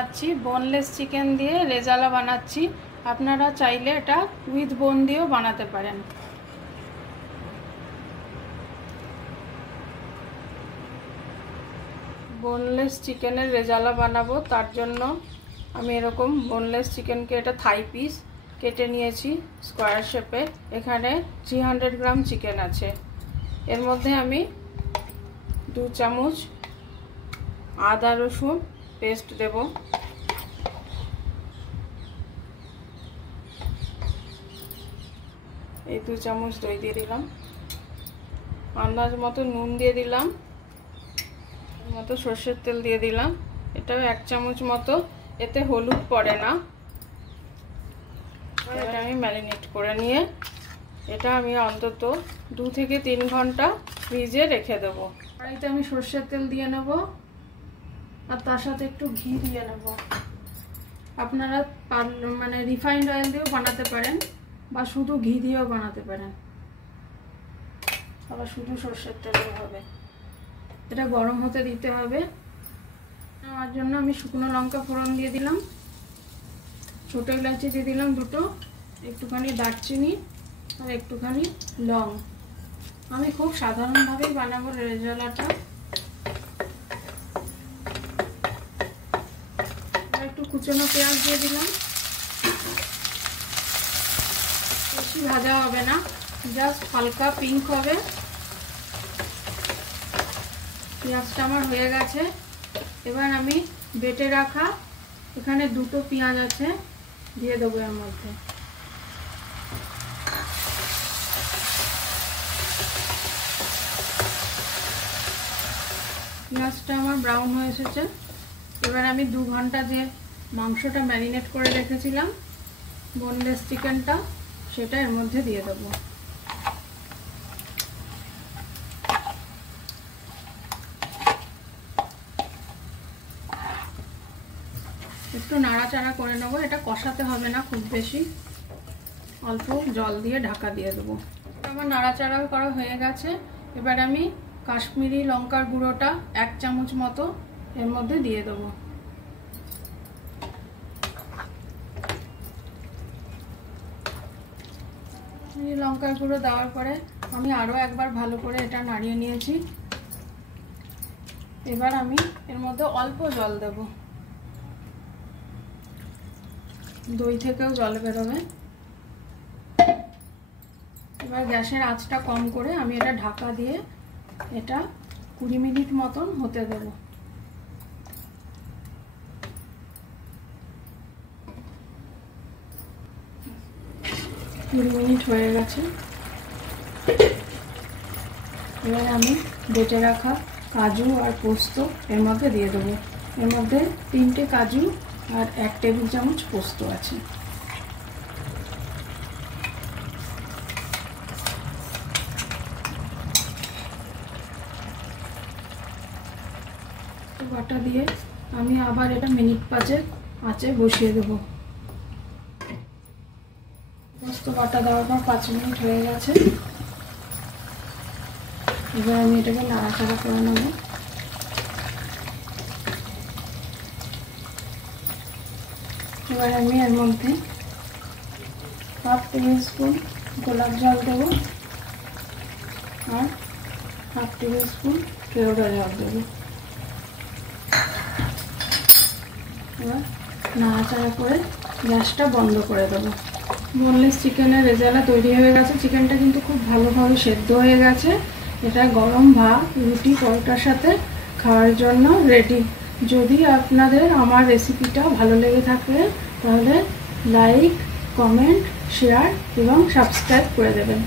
বানাচ্ছি boneless chicken দিয়ে রেজালা বানাচ্ছি। আপনারা চাইলে এটা উইথ বোন দিয়েও বানাতে পারেন। বোনলেস চিকেনের রেজালা বানাবো, তার জন্য আমি এরকম বোনলেস চিকেনকে এটা থাই পিস কেটে নিয়েছি স্কোয়ার শেপে। এখানে 300 গ্রাম চিকেন আছে। এর মধ্যে আমি 2 চামচ আদা রসুন পেস্ট দেব, এই 2 চামচ দই দিয়ে দিলাম, আন্দাজ মতো নুন দিয়ে দিলাম, মতো সর্ষের তেল দিয়ে দিলাম, এটাও 1 চামচ মতো। এতে হলুদ পড়ে না। এটা আমি ম্যারিনেট করে নিয়ে এটা আমি অন্তত 2 থেকে 3 ঘন্টা ফ্রিজে রেখে দেবো। কড়াইতে আমি সর্ষের তেল দিয়ে নেব আর তার সাথে একটু ঘি দিয়ে নেব। আপনারা মানে রিফাইন্ড অয়েল দিয়েও বানাতে পারেন বা শুধু ঘি দিয়েও বানাতে পারেন, আবার শুধু সর্ষের তেলও হবে। এটা গরম হতে দিতে হবে। আমার জন্য আমি শুকনো লঙ্কা ফোড়ন দিয়ে দিলাম, ছোটো এলাচি দিয়ে দিলাম 2টো, একটুখানি দারচিনি আর একটুখানি লং। আমি খুব সাধারণভাবেই বানাবো রেজালাটা। একটু কুচনো পেঁয়াজ দিয়ে দিলাম, বেশি ভাজা হবে না, জাস্ট হালকা পিঙ্ক হবে। পেঁয়াজটা আমার হয়ে গেছে। এবার আমি বেটে রাখা এখানে 2টো পেঁয়াজ আছে দিয়ে দেবো এর মধ্যে। পেঁয়াজটা আমার ব্রাউন হয়ে এসেছে। এবার আমি 2 ঘন্টা যে মাংসটা ম্যারিনেট করে রেখেছিলাম বোনলেস চিকেনটা, সেটা এর মধ্যে দিয়ে দেবো। একটু নাড়াচাড়া করে নেবো। এটা কষাতে হবে না খুব বেশি, অল্প জল দিয়ে ঢাকা দিয়ে দেবো। আমার নাড়াচাড়া করা হয়ে গেছে। এবার আমি কাশ্মীরি লঙ্কার গুঁড়োটা 1 চামচ মতো এর মধ্যে দিয়ে দেবো। লঙ্কার গুঁড়ো দেওয়ার পরে আমি আরও একবার ভালো করে এটা নাড়িয়ে নিয়েছি। এবার আমি এর মধ্যে অল্প জল দেব, দই থেকেও জল বেরোবে। এবার গ্যাসের আঁচটা কম করে আমি এটা ঢাকা দিয়ে এটা 20 মিনিট মতন হতে দেব। মিনিট হয়ে গেছে। এবার আমি বেটে রাখা কাজু আর পোস্ত এর মধ্যে দিয়ে দেবো। এর মধ্যে 3টে কাজু আর 1 টেবিল চামচ পোস্ত আছে। বাটা দিয়ে আমি আবার এটা মিনিট 5 আঁচে বসিয়ে দেবো। পোস্ত বাটা দেওয়ার পর 5 মিনিট হয়ে গেছে। এবার আমি এটাকে নাড়াচাড়া করে নেব। এবার আমি এর মধ্যে 1/2 টেবিল স্পুন গোলাপ জল দেবো আর 1/2 টেবিল স্পুন কেওড়া জল দেবো। এবার নাড়াচাড়া করে গ্যাসটা বন্ধ করে দেবো। বোনলেস চিকেনের রেজালা তৈরি হয়ে গেছে। চিকেনটা কিন্তু খুব ভালোভাবে সেদ্ধ হয়ে গেছে। এটা গরম ভাত, রুটি, পরোটার সাথে খাওয়ার জন্য রেডি। যদি আপনাদের আমার রেসিপিটা ভালো লেগে থাকে তাহলে লাইক, কমেন্ট, শেয়ার এবং সাবস্ক্রাইব করে দেবেন।